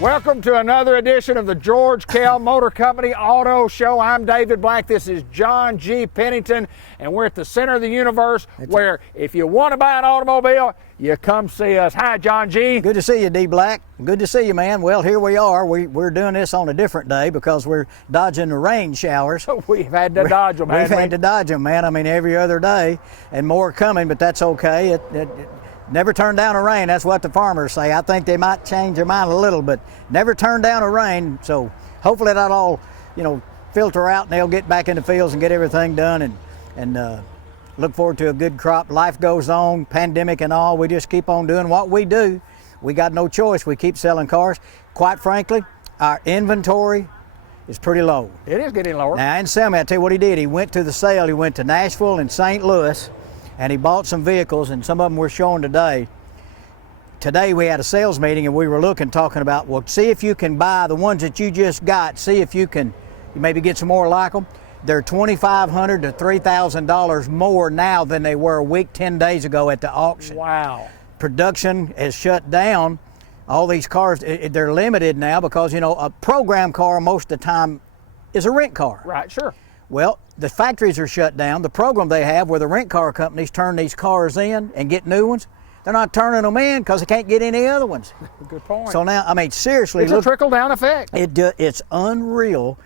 Welcome to another edition of the George Kell Motor Company Auto Show. I'm David Black. This is John G. Pennington, and we're at the center of the universe where if you want to buy an automobile, you come see us. Hi, John G. Good to see you, D. Black. Good to see you, man. Well, here we are. We're doing this on a different day because we're dodging the rain showers. We've had to dodge them, We've had to dodge them, man. I mean, every other day, and more coming, but that's okay. It never turn down a rain. That's what the farmers say. I think they might change their mind a little, but never turn down a rain. So hopefully that'll all, filter out and they'll get back in the fields and get everything done and look forward to a good crop. Life goes on, pandemic and all. We just keep on doing what we do. We got no choice. We keep selling cars. Quite frankly, our inventory is pretty low. It is getting lower. Now, and Sammy, I tell you what he did. He went to the sale. He went to Nashville and St. Louis, and he bought some vehicles, and some of them we're showing today. Today we had a sales meeting, and we were talking about, well, see if you can buy the ones that you just got. See if you can maybe get some more like them. They're $2,500 to $3,000 more now than they were a week, 10 days ago at the auction. Wow. Production has shut down. All these cars, they're limited now because, a program car most of the time is a rent car. Right, sure. Well, the factories are shut down. The program they have where the rent car companies turn these cars in and get new ones, they're not turning them in because they can't get any other ones. Good point. So now, seriously. It's a trickle-down effect. It's unreal.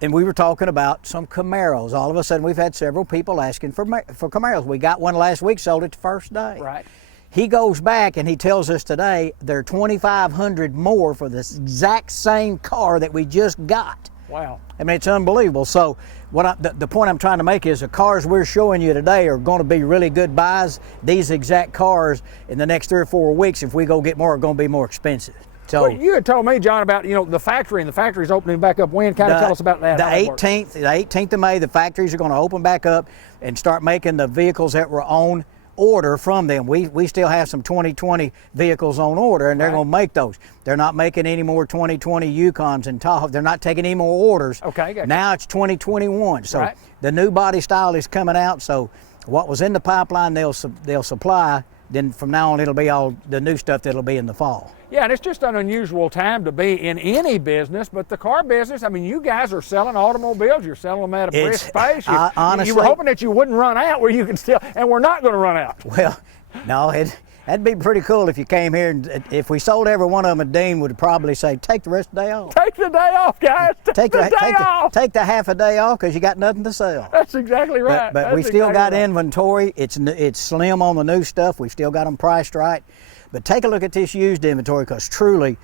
And we were talking about some Camaros. All of a sudden, we've had several people asking for Camaros. We got one last week, sold it the first day. Right. He goes back and he tells us today they're $2,500 more for this exact same car that we just got. Wow. It's unbelievable. So the point I'm trying to make is the cars we're showing you today are going to be really good buys. These exact cars in the next 3 or 4 weeks, if we go get more, are going to be more expensive. So well, you had told me, John, about the factory, and the factory's opening back up when. Kind of tell us about that. The 18th of May, the factories are going to open back up and start making the vehicles that were on order from them. We still have some 2020 vehicles on order, and they're going to make those. They're not making any more 2020 Yukons and Tahoe. They're not taking any more orders. Okay, gotcha. Now it's 2021. So the new body style is coming out. So what was in the pipeline, they'll supply. Then from now on, it'll be all the new stuff that'll be in the fall. Yeah, and it's just an unusual time to be in any business, but the car business, you guys are selling automobiles. You're selling them at a brisk pace. Honestly, you were hoping that you wouldn't run out where you can still, and we're not going to run out. Well, no, that'd be pretty cool if you came here, and if we sold every one of them, Dean would probably say, take the rest of the day off. Take the day off, guys. Take the day off. Take the half a day off because you got nothing to sell. That's exactly right. But we still got inventory. It's slim on the new stuff. We still got them priced right. But take a look at this used inventory because truly,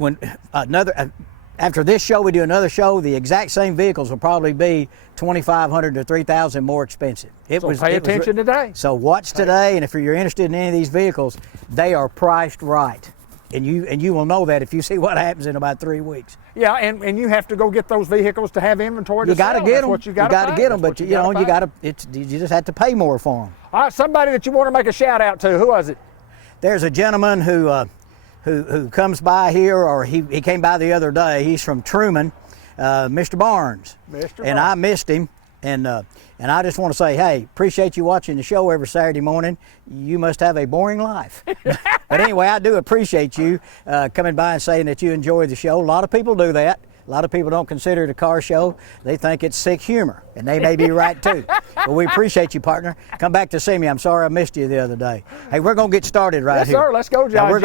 after this show, we do another show, the exact same vehicles will probably be $2,500 to $3,000 more expensive. Pay attention today. So watch today, and if you're interested in any of these vehicles, they are priced right. And you will know that if you see what happens in about 3 weeks. Yeah, and you have to go get those vehicles to have inventory to sell. You got to get them. You got to get them, but you just have to pay more for them. All right, somebody that you want to make a shout out to, who was it? There's a gentleman who comes by here, or he came by the other day. He's from Truman, Mr. Barnes. And I missed him, and I just want to say, hey, appreciate you watching the show every Saturday morning. You must have a boring life. But anyway, I do appreciate you coming by and saying that you enjoy the show. A lot of people do that. A lot of people don't consider it a car show. They think it's sick humor, and they may be right too. But we appreciate you, partner. Come back to see me. I'm sorry I missed you the other day. Hey, we're going to get started right here. Yes, sir. Let's go, John. Now, we're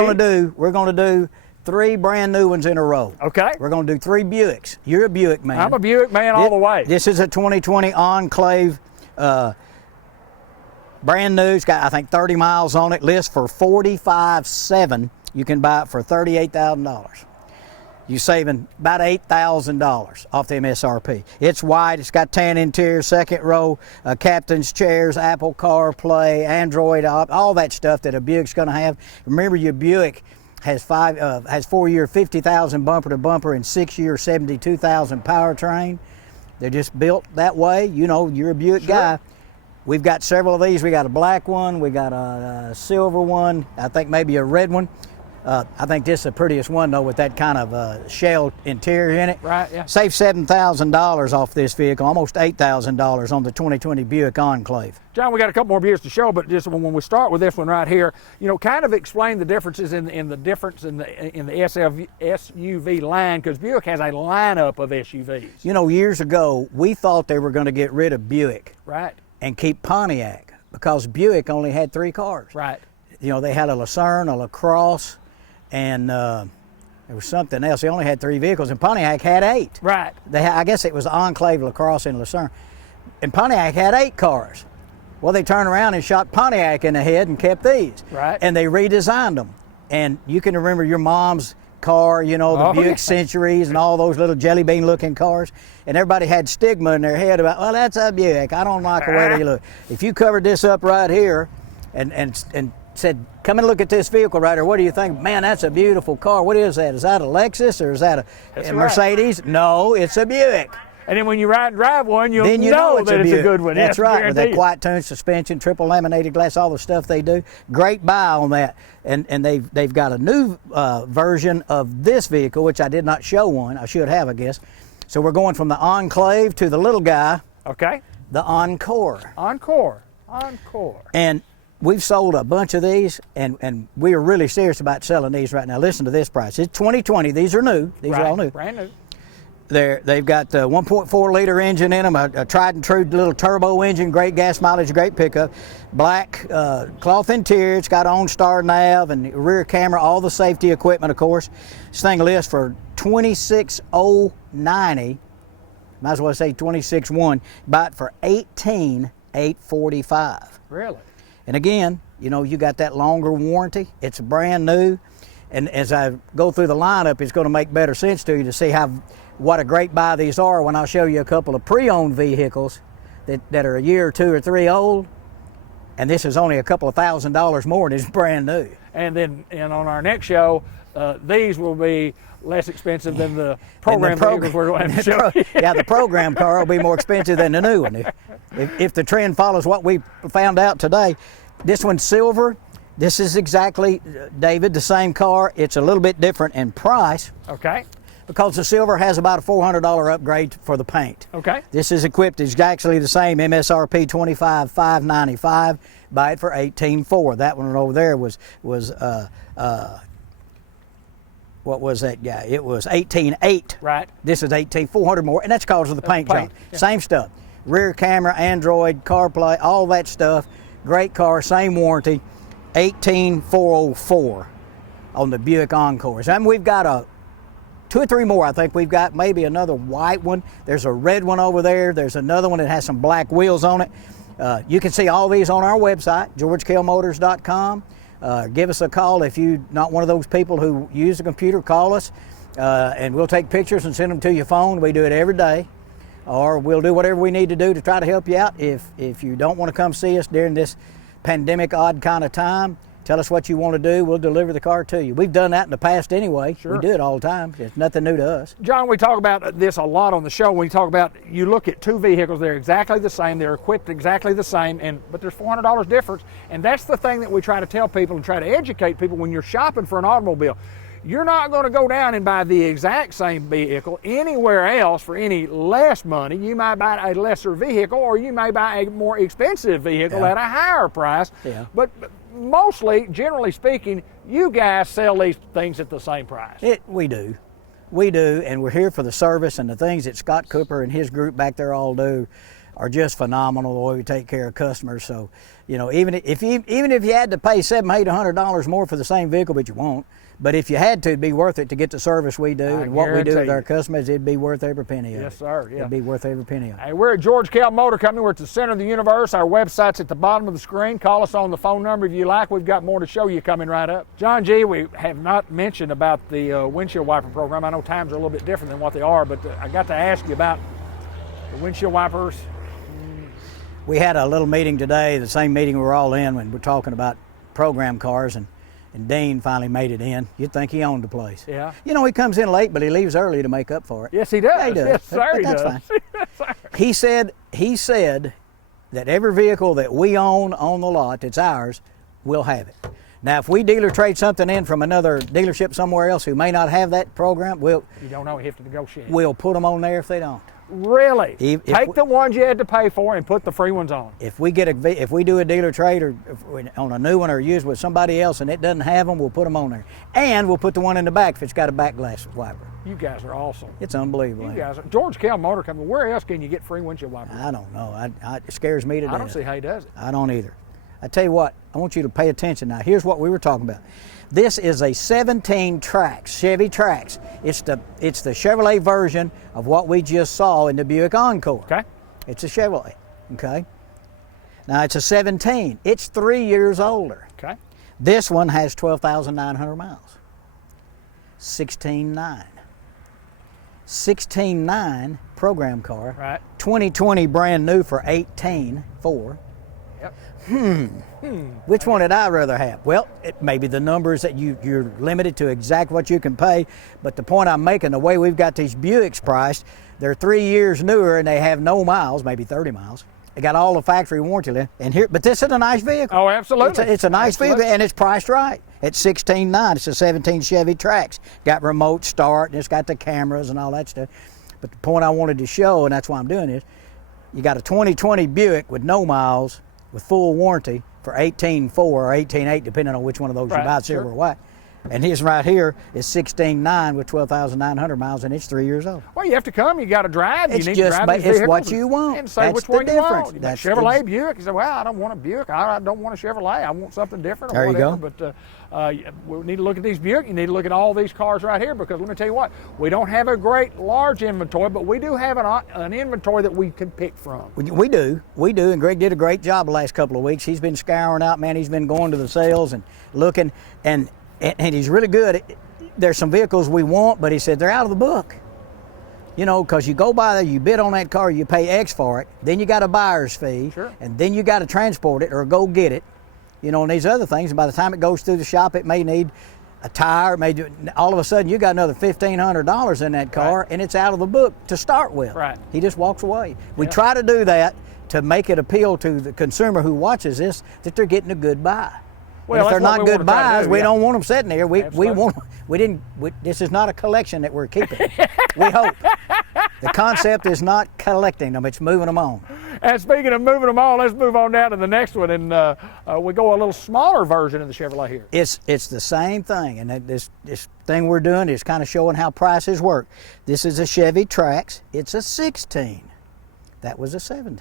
going to do 3 brand new ones in a row. Okay. We're going to do 3 Buicks. You're a Buick man. I'm a Buick man all the way. This is a 2020 Enclave. Brand new. It's got, I think, 30 miles on it. List for $45,700. You can buy it for $38,000. You're saving about $8,000 off the MSRP. It's white. It's got tan interior, second row, captain's chairs, Apple CarPlay, Android, all that stuff that a Buick's going to have. Remember, your Buick has 4-year 50,000 bumper to bumper and 6-year 72,000 powertrain. They're just built that way. You're a Buick guy. We've got several of these. We got a black one. We got a silver one. I think maybe a red one. I think this is the prettiest one though, with that kind of shell interior in it. Right, yeah. Saved $7,000 off this vehicle, almost $8,000 on the 2020 Buick Enclave. John, we got a couple more Buicks to show, but just when we start with this one right here, you know, kind of explain the differences in the SUV line, because Buick has a lineup of SUVs. You know, years ago, we thought they were going to get rid of Buick Right. and keep Pontiac, because Buick only had 3 cars. Right. You know, they had a Lucerne, a LaCrosse, and there was something else. They only had 3 vehicles, and Pontiac had 8. Right. I guess it was Enclave, LaCrosse, and Lucerne. And Pontiac had 8 cars. Well, they turned around and shot Pontiac in the head and kept these. Right. And they redesigned them. And you can remember your mom's car, you know, the Buick Centuries and all those little jelly bean looking cars. And everybody had stigma in their head about, well, that's a Buick. I don't like the way they look. If you covered this up right here and said, come and look at this vehicle right here, what do you think? Man, that's a beautiful car. What is that? Is that a Lexus or is that a Mercedes? Right. No, it's a Buick. And then when you ride and drive one, you'll then you know that it's a good one. That's yes, right, with that quiet tune suspension, triple laminated glass, all the stuff they do. Great buy on that. And they've got a new version of this vehicle, which I did not show one. I should have, I guess. So we're going from the Enclave to the little guy. Okay. The Encore. Encore. And we've sold a bunch of these, and we are really serious about selling these right now. Listen to this price. It's 2020. These are new. These are all new. Brand new. They've got a 1.4 liter engine in them, a tried and true little turbo engine, great gas mileage, great pickup. Black cloth interior, it's got OnStar nav and rear camera, all the safety equipment, of course. This thing lists for $26,090. Might as well say $26,100. Buy it for $18,845. Really? And again, you know, you got that longer warranty. It's brand new. And as I go through the lineup, it's going to make better sense to you to see what a great buy these are when I'll show you a couple of pre-owned vehicles that are a year or 2 or 3 old, and this is only a couple of $1,000s more and it's brand new. And on our next show, these will be less expensive than the program vehicles we're going to show. Yeah, the program car will be more expensive than the new one. If the trend follows what we found out today. This one's silver. This is exactly, David, the same car. It's a little bit different in price. Okay. Because the silver has about a $400 upgrade for the paint. Okay. This is equipped exactly the same, MSRP $25,595. Buy it for $18,400. That one over there was what was that guy? It was $18,800. Right. This is $18,400 more, and that's because of the paint job. Yeah. Same stuff. Rear camera, Android, CarPlay, all that stuff. Great car, same warranty. $18,404 on the Buick Encores. And we've got 2 or 3 more. I think we've got maybe another white one. There's a red one over there. There's another one that has some black wheels on it. You can see all these on our website, georgekellmotors.com. Give us a call if you're not one of those people who use the computer. Call us, and we'll take pictures and send them to your phone. We do it every day. Or we'll do whatever we need to do to try to help you out. If you don't want to come see us during this pandemic odd kind of time, tell us what you want to do. We'll deliver the car to you. We've done that in the past anyway. Sure. We do it all the time. It's nothing new to us. John, we talk about this a lot on the show. We talk about, you look at 2 vehicles, they're exactly the same, they're equipped exactly the same, but there's $400 difference. And that's the thing that we try to tell people and try to educate people when you're shopping for an automobile. You're not going to go down and buy the exact same vehicle anywhere else for any less money. You might buy a lesser vehicle, or you may buy a more expensive vehicle at a higher price. Yeah. But mostly, generally speaking, you guys sell these things at the same price. We do. We do, and we're here for the service, and the things that Scott Cooper and his group back there all do are just phenomenal, the way we take care of customers. So, you know, even if you had to pay $700, $800 more for the same vehicle, but you won't. But if you had to, it'd be worth it to get the service we do and what we do with our customers. It'd be worth every penny of it. Yes, sir. Yeah. It'd be worth every penny of it. Hey, we're at George Kell Motor Company. We're at the center of the universe. Our website's at the bottom of the screen. Call us on the phone number if you like. We've got more to show you coming right up. John G., we have not mentioned about the windshield wiper program. I know times are a little bit different than what they are, but I got to ask you about the windshield wipers. We had a little meeting today, the same meeting we were all in when we're talking about program cars, and Dean finally made it in. You'd think he owned the place. Yeah. You know, he comes in late, but he leaves early to make up for it. Yes, he does. Yeah, he does. Yes, sir, But that's does. fine. Yes, sir. He said that every vehicle that we own on the lot that's ours, we'll have it. Now, if we dealer trade something in from another dealership somewhere else who may not have that program, You don't know, you have to negotiate. we'll put them on there if they don't. Really? If the ones you had to pay for and put the free ones on. If we do a dealer trade or on a new one or used with somebody else and it doesn't have them, we'll put them on there. And we'll put the one in the back if it's got a back glass wiper. You guys are awesome. It's unbelievable. You guys are. George Kell Motor Company, where else can you get free windshield wipers? I don't know. It scares me to death. I don't see how he does it. I don't either. I tell you what, I want you to pay attention now. Here's what we were talking about. This is a 17 Trax, Chevy Trax. It's the Chevrolet version of what we just saw in the Buick Encore. Okay. It's a Chevrolet, okay? Now it's a 17. It's 3 years older. Okay. This one has 12,900 miles. 16.9. 16.9 program car. Right. 2020 brand new for 18.4. Yep. Which one did I rather have? Well, it may be the numbers that you're limited to exact what you can pay, but the point I'm making, the way we've got these Buicks priced, they're 3 years newer and they have no miles, maybe 30 miles. They got all the factory warranty, but this is a nice vehicle. Oh, absolutely. It's a nice Absolutely. vehicle, and it's priced right. It's 16.9. It's a 17 Chevy Trax. Got remote start, and it's got the cameras and all that stuff. But the point I wanted to show, and that's why I'm doing this, you got a 2020 Buick with no miles, with full warranty for 18.4 or 18.8, depending on which one of those you buy, silver or white. And his right here is 16.9 with 12,900 miles, and it's 3 years old. Well, you have to come. You got to drive. It's you need to drive these it's vehicles what you want. And say That's which the one you difference. want. That's Chevrolet, Buick. You say, well, I don't want a Buick. I don't want a Chevrolet. I want something different or there you whatever. But we need to look at these Buick. You need to look at all these cars right here, because let me tell you what, we don't have a great large inventory, but we do have an inventory that we can pick from. We do, and Greg did a great job the last couple of weeks. He's been scouring out, man. He's been going to the sales and looking, and he's really good. There's some vehicles we want, but he said they're out of the book. You know, because you go by there, you bid on that car, you pay X for it, then you got a buyer's fee, Sure. and then you got to transport it or go get it. You know, and these other things, and by the time it goes through the shop, it may need a tire, all of a sudden you got another $1,500 in that car, Right. and it's out of the book to start with. Right. He just walks away. We try to do that to make it appeal to the consumer who watches this that they're getting a good buy. Well, if they're that's what not we good wanna try to buys, do, we yeah. don't want them sitting there. We Absolutely. this is not a collection that we're keeping. We hope. The concept is not collecting them, it's moving them on. And speaking of moving them on, let's move on down to the next one, and we go a little smaller version of the Chevrolet here. It's the same thing, and this thing we're doing is kind of showing how prices work. This is a Chevy Trax. It's a 16. That was a 17.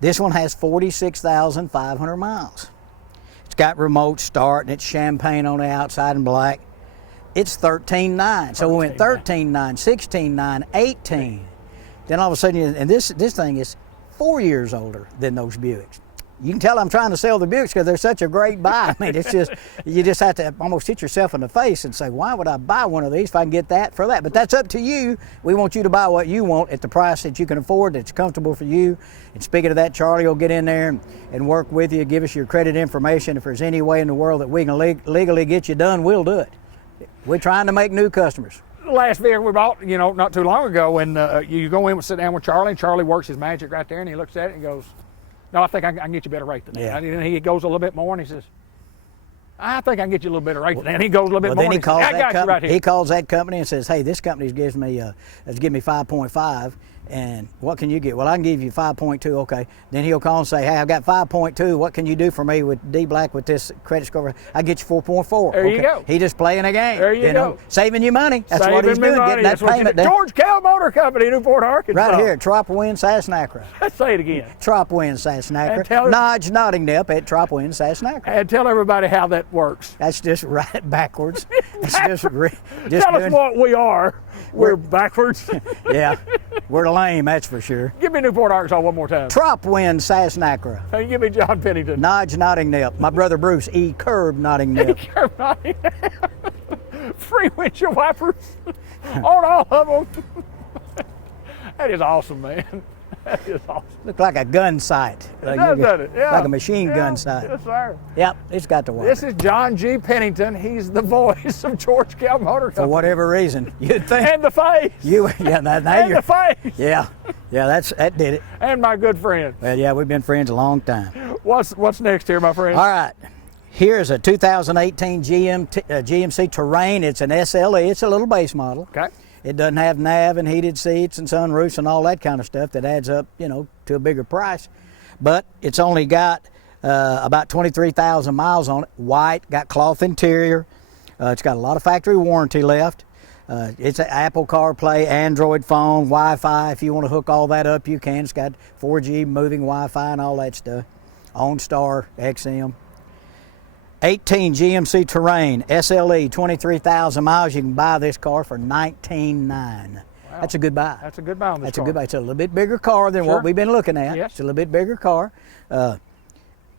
This one has 46,500 miles. It's got remote start, and it's champagne on the outside and black. It's 13.9. So we went 13.9, 16.9, 18. Then all of a sudden, and this thing is 4 years older than those Buicks. You can tell I'm trying to sell the Buicks because they're such a great buy. I mean, it's just, you just have to almost hit yourself in the face and say, why would I buy one of these if I can get that for that? But that's up to you. We want you to buy what you want at the price that you can afford, that's comfortable for you. And speaking of that, Charlie will get in there and work with you, give us your credit information. If there's any way in the world that we can legally get you done, we'll do it. We're trying to make new customers. The last vehicle we bought, not too long ago, and you go in and sit down with Charlie, and Charlie works his magic right there, and he looks at it and goes, no, I think I can get you a better rate than that. Yeah. And he goes a little bit more, and he says, I think I can get you a little better rate than that. And he goes a little bit Well, more, then he and calls says, I that got you right company. here. He calls that company and says, "Hey, this company's gives me 5.5, and what can you get? Well, I can give you 5.2. Okay." Then he'll call and say, "Hey, I've got 5.2. What can you do for me with D Black with this credit score? I get you 4.4." There okay. you go. He just playing a game. There you know, go. saving you money. That's Saving what he's me doing. money. Getting that That's what you payment do. down. George Kell Motor Company, Newport, Arkansas. Right here, Tropwin, Sassnacra. Let's say it again. Tropwin, And Sassnacra. tell- Nodge, Nottingnip at Tropwin, Sassnacra. And tell everybody how that works. That's just right backwards. It's just Tell us doing, what we are. We're backwards. yeah, we're lame, that's for sure. Give me Newport, Arkansas one more time. Tropwin, Sassnacra. Hey, give me John Pennington. Nodge, Nottingnip. My brother Bruce, E. Curb, Nottingnip. Free windshield wipers on all of them. That is awesome, man. That is awesome. Look like a gun sight. It does, doesn't it? Yeah. Like a machine gun Yeah. sight. Yes, sir. Yep, it's got the wire. This is John G. Pennington. He's the voice of George Kell Motor Company. For whatever reason, you'd think And the face. now And you're, the face. yeah, that did it. And my good friend. Well, yeah, we've been friends a long time. What's next here, my friend? All right, Here's a 2018 GMC Terrain. It's an SLE. It's a little base model. Okay. It doesn't have nav and heated seats and sunroofs and all that kind of stuff that adds up, you know, to a bigger price. But it's only got about 23,000 miles on it. White, got cloth interior. It's got a lot of factory warranty left. It's an Apple CarPlay, Android phone, Wi-Fi. If you want to hook all that up, you can. It's got 4G moving Wi-Fi and all that stuff. OnStar, XM. 18 GMC Terrain, SLE, 23,000 miles. You can buy this car for $19,900. Wow. That's a good buy. That's a good buy on this That's car. a good buy. It's a little bit bigger car than what we've been looking at. Yes. It's a little bit bigger car.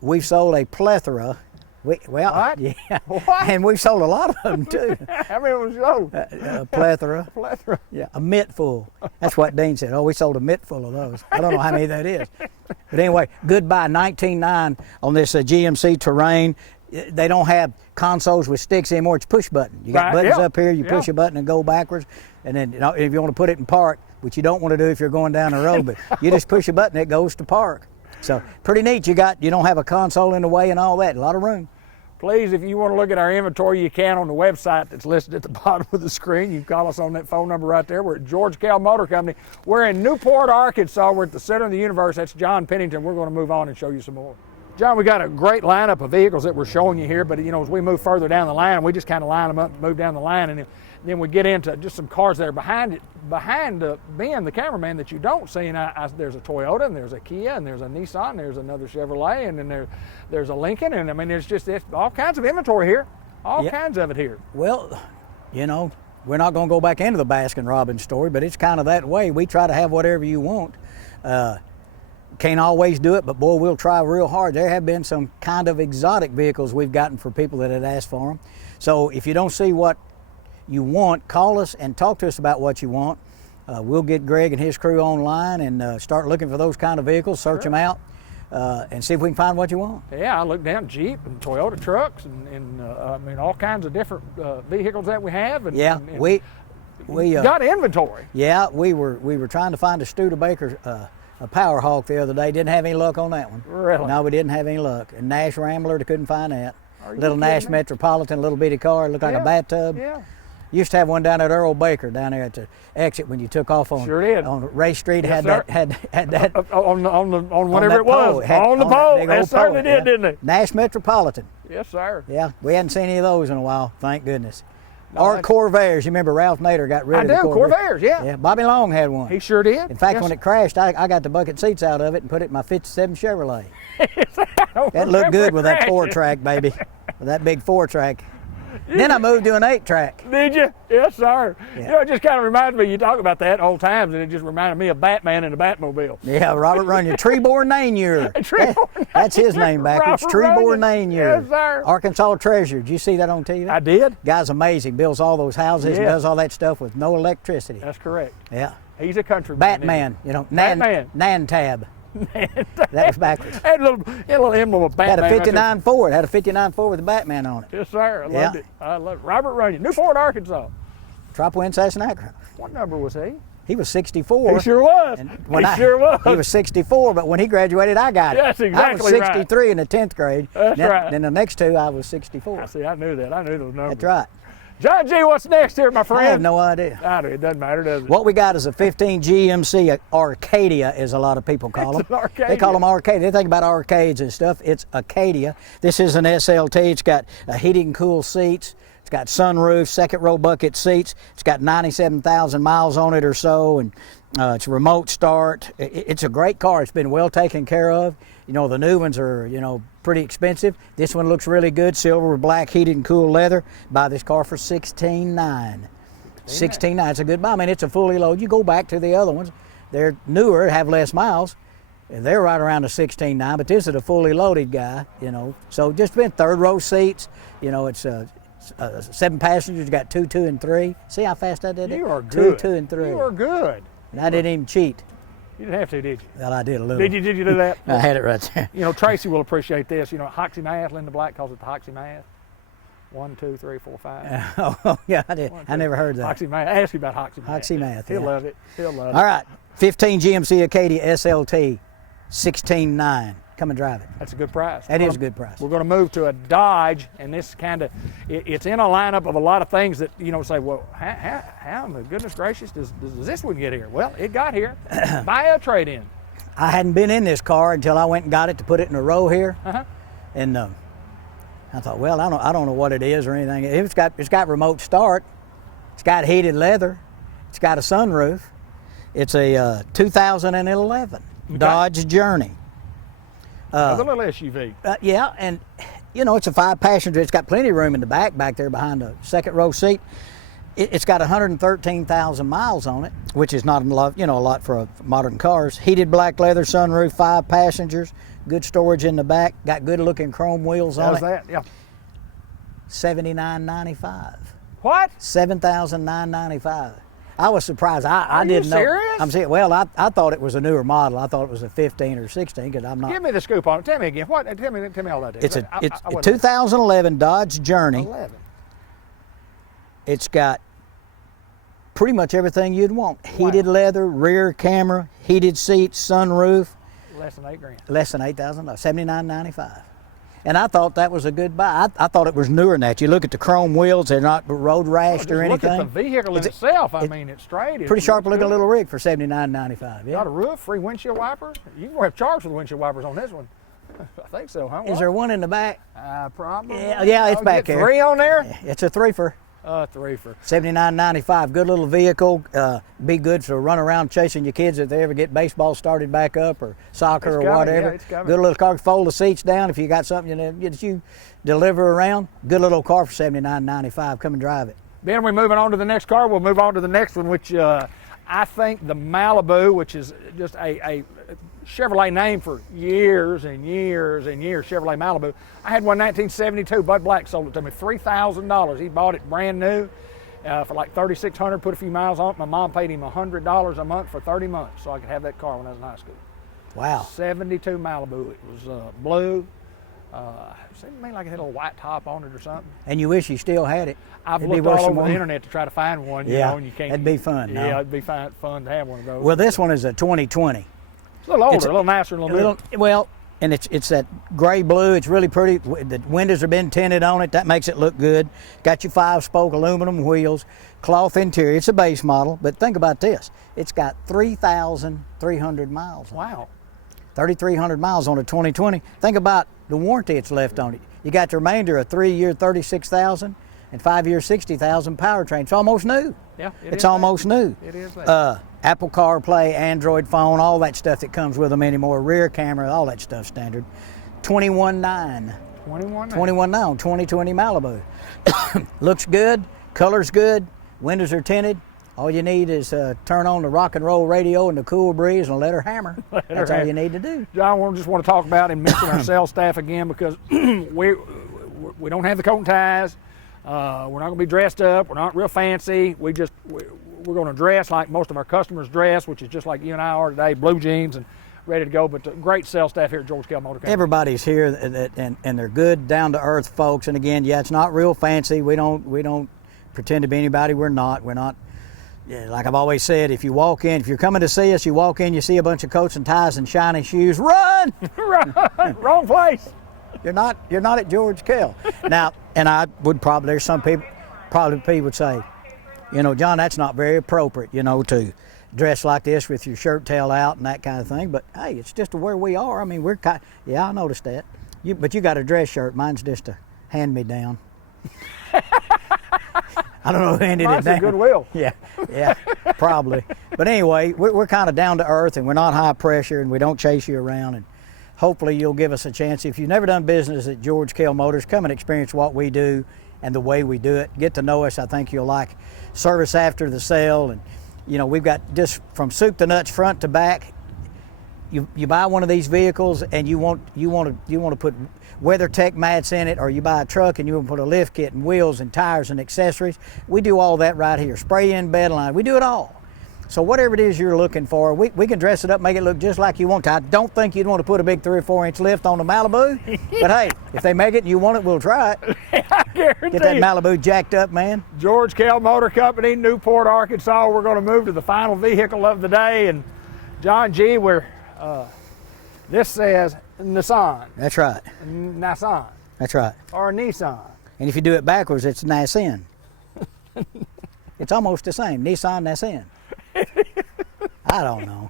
We've sold a plethora. What? Yeah. What? And we've sold a lot of them too. How many was sold? A plethora. Plethora. Yeah, a mitt full. That's what Dean said. Oh, we sold a mitt full of those. I don't know how many that is. But anyway, good buy. $19,900 on this GMC Terrain. They don't have consoles with sticks anymore. It's push button. You got buttons up here. You push a button and go backwards. And then, you know, if you want to put it in park, which you don't want to do if you're going down the road, but you just push a button, it goes to park. So pretty neat. You don't have a console in the way and all that. A lot of room. Please, if you want to look at our inventory, you can on the website that's listed at the bottom of the screen. You can call us on that phone number right there. We're at George Kell Motor Company. We're in Newport, Arkansas. We're at the center of the universe. That's John Pennington. We're going to move on and show you some more. John, we got a great lineup of vehicles that we're showing you here, but you know, as we move further down the line, we just kind of line them up and move down the line, and then we get into just some cars that are behind Ben, the cameraman, that you don't see. And there's a Toyota, and there's a Kia, and there's a Nissan, and there's another Chevrolet, and then there's a Lincoln, and I mean, it's all kinds of inventory here, all kinds of it here. Well, you know, we're not going to go back into the Baskin-Robbins story, but it's kind of that way. We try to have whatever you want. Can't always do it, but boy, we'll try real hard. There have been some kind of exotic vehicles we've gotten for people that had asked for them. So if you don't see what you want, call us and talk to us about what you want. We'll get Greg and his crew online and start looking for those kind of vehicles, search them out, and see if we can find what you want. Yeah, I looked down Jeep and Toyota trucks and I mean, all kinds of different vehicles that we have. And, yeah, and we got inventory. Yeah, we were trying to find a Studebaker a Power Hawk the other day. Didn't have any luck on that one. Really? No, we didn't have any luck. And Nash Rambler, they couldn't find that. Little Nash Metropolitan, little bitty car, looked like a bathtub. Yeah. Used to have one down at Earl Baker down there at the exit when you took off on Ray Street. Yes, had that on whatever it was on the pole. Yes, sir, they did, didn't they? Nash Metropolitan. Yes, sir. Yeah, we hadn't seen any of those in a while. Thank goodness. Or Corvairs. You remember Ralph Nader got rid of the Corvairs, yeah. Yeah, Bobby Long had one. He sure did. In fact, when it crashed, I got the bucket seats out of it and put it in my 57 Chevrolet. That looked good with that 4-track, baby. With that big 4-track. Then I moved to an 8-track. Did you? Yes, sir. Yeah. You know, it just kind of reminds me, you talk about that old times, and it just reminded me of Batman and the Batmobile. Yeah, Robert Runyon. Trebor Nainier. That's his name backwards. Trebor Nainier. Yes, sir. Arkansas Treasure. Did you see that on TV? I did. Guy's amazing. Builds all those houses and does all that stuff with no electricity. That's correct. Yeah. He's a countryman. Batman. You know, Nantab. That was backwards. Had a little emblem of Batman. Had a 59 Ford. Had a 59 Ford with a Batman on it. Yes, sir. I loved it. I loved it. Robert Runyon, Newport, Arkansas. Tropo in Sassenacra. What number was he? He was 64. He sure was. Sure was. He was 64, but when he graduated, I got it. That's exactly I was 63 in the 10th grade. That's right. Then the next two, I was 64. See, I knew that. I knew those numbers. That's right. John G., what's next here, my friend? I have no idea. It doesn't matter, does it? What we got is a 15 GMC Arcadia, as a lot of people call them. It's an Arcadia. They call them Arcadia. They think about arcades and stuff. It's Acadia. This is an SLT. It's got heated and cool seats. It's got sunroof, second row bucket seats. It's got 97,000 miles on it or so, and it's a remote start. It's a great car. It's been well taken care of. You know, the new ones are, you know, pretty expensive. This one looks really good, silver with black heated and cool leather. Buy this car for $16,900. $16,900. It's a good buy. I mean, it's a fully loaded. You go back to the other ones. They're newer, have less miles. And they're right around the $16,900, but this is a fully loaded guy, you know. So just been third row seats. You know, it's 7 passengers. You got 2, 2, and 3. See how fast I did it? You are good. 2, 2, and 3. You are good. And I didn't even cheat. You didn't have to, did you? Well, I did a little. Did you do that? I had it right there. You know, Tracy will appreciate this. You know, Hoxie Math, Linda Black calls it the Hoxie Math. 1, 2, 3, 4, 5. Oh, yeah, I did. I never heard that. Hoxie Math. Ask you about Hoxie Math. Hoxie Math, He'll love it. He'll love it. All right, 15 GMC Acadia SLT, $16,900. come and drive it. That's a good price. That is a good price. We're going to move to a Dodge, and this kind of, it's in a lineup of a lot of things that, you know, say, well, how in the goodness gracious does this one get here? Well, it got here via a trade-in. I hadn't been in this car until I went and got it to put it in a row here. And I thought, well, I don't know what it is or anything. It's got remote start. It's got heated leather. It's got a sunroof. It's a 2011 Dodge Journey. Another little SUV. Yeah, and you know, it's a 5-passenger. It's got plenty of room in the back there behind the second row seat. It's got 113,000 miles on it, which is not a lot for modern cars. Heated black leather sunroof, 5 passengers, good storage in the back, got good looking chrome wheels on it. How's that? Yeah. $79.95. What? $7,995. I was surprised. I didn't know. Are you serious? I'm saying, well, I thought it was a newer model. I thought it was a 15 or 16 because I'm not. Give me the scoop on it. Tell me again. What? Tell me all that. It's a 2011 Dodge Journey. 11. It's got pretty much everything you'd want. Heated leather, rear camera, heated seats, sunroof. Less than $8,000. Less than $8,000. $79.95. And I thought that was a good buy. I thought it was newer than that. You look at the chrome wheels; they're not road rashed or anything. Look at the vehicle in itself. I mean, it's straight. Pretty sharp looking little rig for $79.95. Yeah. Got a roof, free windshield wipers. You can have charge for the windshield wipers on this one. I think so, huh? Is there one in the back? Probably. Yeah, it's back there. 3 on there? It's a threefer. 3 for $79.95. Good little vehicle. Be good for run around chasing your kids if they ever get baseball started back up or soccer or whatever. Yeah, it's coming. Good little car. Fold the seats down if you got something that you deliver around. Good little car for $79.95. Come and drive it. Then we're moving on to the next car. We'll move on to the next one, which I think the Malibu, which is just a Chevrolet name for years and years and years, Chevrolet Malibu. I had one in 1972. Bud Black sold it to me, $3,000. He bought it brand new for like $3,600, put a few miles on it. My mom paid him $100 a month for 30 months so I could have that car when I was in high school. Wow. 72 Malibu. It was blue. Seemed to me like it had a little white top on it or something. And you wish you still had it. I've looked all over the internet to try to find one, you know, and you can't. That'd be fun. Yeah, it'd be fun to have one of those. Well, this one is a 2020. It's a little older, a little nicer, a little newer. Well, and it's that gray blue. It's really pretty. The windows have been tinted on it. That makes it look good. Got your 5-spoke aluminum wheels, cloth interior. It's a base model, but think about this. It's got 3,300 miles on it. Wow. 3,300 miles on a 2020. Think about the warranty it's left on it. You got the remainder of 3-year 36,000 and 5-year 60,000 powertrain. It's almost new. Yeah, it's almost new. It is. Apple CarPlay, Android phone, all that stuff that comes with them anymore. Rear camera, all that stuff standard. 21.9. 21.9 on 2020 Malibu. Looks good. Color's good. Windows are tinted. All you need is turn on the rock and roll radio and the cool breeze and let her hammer. That's all you need to do. John, we just want to talk about and mention our sales staff again because we don't have the coat and ties. We're not going to be dressed up. We're not real fancy. We're going to dress like most of our customers dress, which is just like you and I are today, blue jeans and ready to go. But great sales staff here at George Kell Motor Company. Everybody's here, and they're good, down-to-earth folks. And again, yeah, it's not real fancy. We don't pretend to be anybody. We're not. Yeah, like I've always said, if you're coming to see us, you walk in, you see a bunch of coats and ties and shiny shoes, run! Run! Wrong place. You're not at George Kell. Now, and there's some people would say, you know, John, that's not very appropriate, you know, to dress like this with your shirt tail out and that kind of thing. But hey, it's just where we are. I mean, I noticed that. But you got a dress shirt. Mine's just a hand-me-down. I don't know who handed it down. Goodwill. Yeah, probably. But anyway, we're kind of down to earth, and we're not high pressure, and we don't chase you around. And hopefully you'll give us a chance. If you've never done business at George Kell Motors, come and experience what we do and the way we do it. Get to know us. I think you'll like service after the sale. And you know, we've got just from soup to nuts, front to back. You buy one of these vehicles and you want to put WeatherTech mats in it, or you buy a truck and you want to put a lift kit and wheels and tires and accessories. We do all that right here. Spray in bed line. We do it all. So whatever it is you're looking for, we can dress it up, make it look just like you want to. I don't think you'd want to put a big 3 or 4 inch lift on the Malibu, but hey, if they make it and you want it, we'll try it. I guarantee. Get that Malibu jacked up, man. George Kell Motor Company, Newport, Arkansas. We're going to move to the final vehicle of the day, and John G., we're This says Nissan. That's right. Nissan. That's right. Or Nissan. And if you do it backwards, it's Nissan. It's almost the same. Nissan, Nissan. I don't know.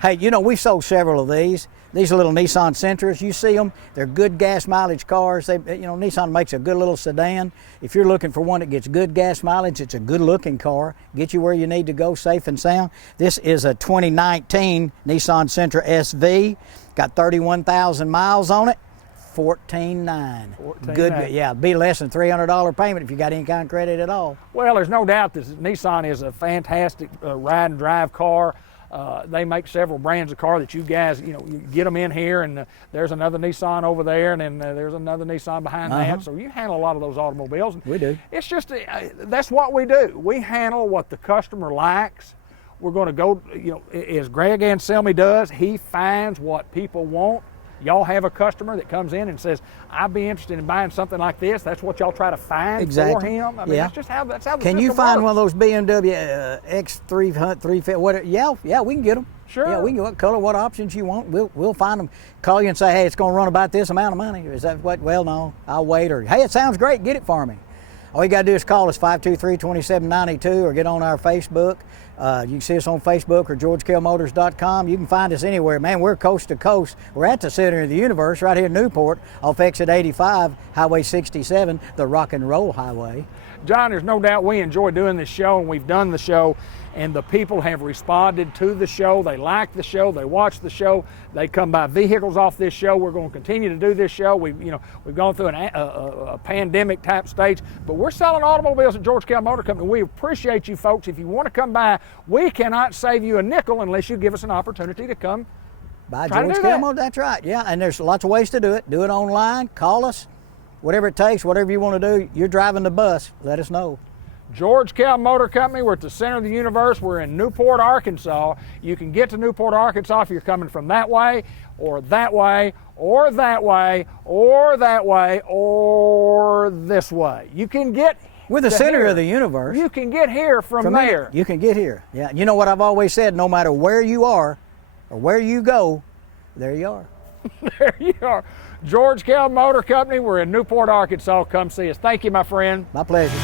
Hey, you know, we've sold several of these. These are little Nissan Sentras. You see them. They're good gas mileage cars. They, you know, Nissan makes a good little sedan. If you're looking for one that gets good gas mileage, it's a good looking car. Get you where you need to go safe and sound. This is a 2019 Nissan Sentra SV. Got 31,000 miles on it. $14,900. Good, yeah, be less than $300 payment if you got any kind of credit at all. Well, there's no doubt that Nissan is a fantastic ride and drive car. They make several brands of car that you guys, you know, you get them in here, and there's another Nissan over there, and then there's another Nissan behind that. So you handle a lot of those automobiles. We do. It's just, that's what we do. We handle what the customer likes. We're going to go, you know, as Greg Anselmi does, he finds what people want. Y'all have a customer that comes in and says, "I'd be interested in buying something like this." That's what y'all try to find for him. I mean, that's just how the Can you system find works. one of those BMW X300, 350, whatever? Yeah, we can get them. Sure. Yeah, we can get what color, what options you want. We'll find them. Call you and say, "Hey, it's going to run about this amount of money." Is that what? Well, no, I'll wait. Or, "Hey, it sounds great. Get it for me." All you got to do is call us 523-2792 or get on our Facebook. You can see us on Facebook or GeorgeKellMotors.com. You can find us anywhere. Man, we're coast to coast. We're at the center of the universe right here in Newport off exit 85, Highway 67, the rock and roll highway. John, there's no doubt we enjoy doing this show, and we've done the show, and the people have responded to the show. They like the show. They watch the show. They come by vehicles off this show. We're going to continue to do this show. We've gone through a pandemic type stage, but we're selling automobiles at George Kell Motor Company. We appreciate you folks. If you want to come by, we cannot save you a nickel unless you give us an opportunity to come by George Kell Motor. That's right. Yeah, and there's lots of ways to do it. Do it online. Call us. Whatever it takes, whatever you want to do. You're driving the bus. Let us know. George Kell Motor Company. We're at the center of the universe. We're in Newport, Arkansas. You can get to Newport, Arkansas if you're coming from that way, or that way, or that way, or that way, or this way. You can get We're the center of the universe. You can get here from there. You can get here. Yeah. You know what I've always said, no matter where you are or where you go, there you are. There you are. George Kell Motor Company. We're in Newport, Arkansas. Come see us. Thank you, my friend. My pleasure.